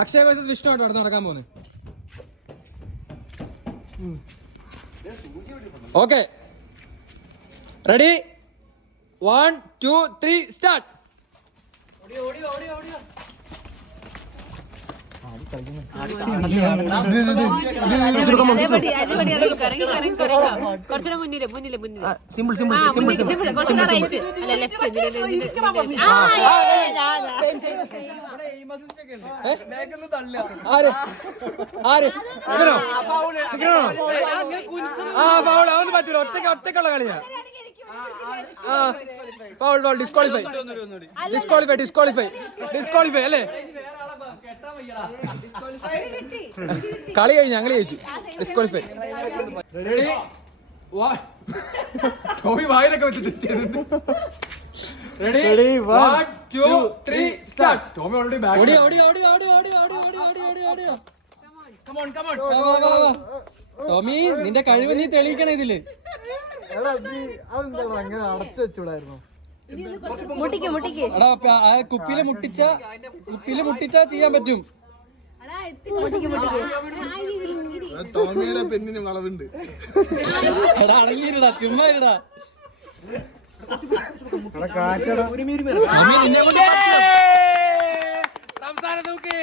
Akshay versus Vishnu ആയിട്ട് അവിടെ നടക്കാൻ പോകുന്നത്. Okay, ready? 1 2 3 സ്റ്റാർട്ട്. കുറച്ചുകൂടെ മുന്നില് സിമ്പിൾ ആര് ആര് അതൊന്നും പറ്റൂല. ഒറ്റക്കുള്ള കളിയാ. ഫൗൾ ഡിസ്ക്വാളിഫൈ അല്ലേ? കളി കഴിഞ്ഞു, ഞങ്ങൾ ജയിച്ചു. ഡിസ്ക്വാളിഫൈ. ടോമി വായിലൊക്കെ വെച്ചിട്ട് ready? 1 2 3 start. Tommy already back. Tommy, നിന്റെ കഴിവ് നീ തെളിയിക്കണ ഇതില്. അങ്ങനെ അടച്ചു വെച്ചൂടായിരുന്നു. എടാ, കുപ്പിയില് മുട്ടിച്ചാ ചെയ്യാൻ പറ്റും. ടോമിയുടെ പെണ്ണിന് വളവുണ്ട്. എടാ അടങ്ങിയിരടാ, ചുമ്മാ ഇരടാ. സംസാരം തൂക്കി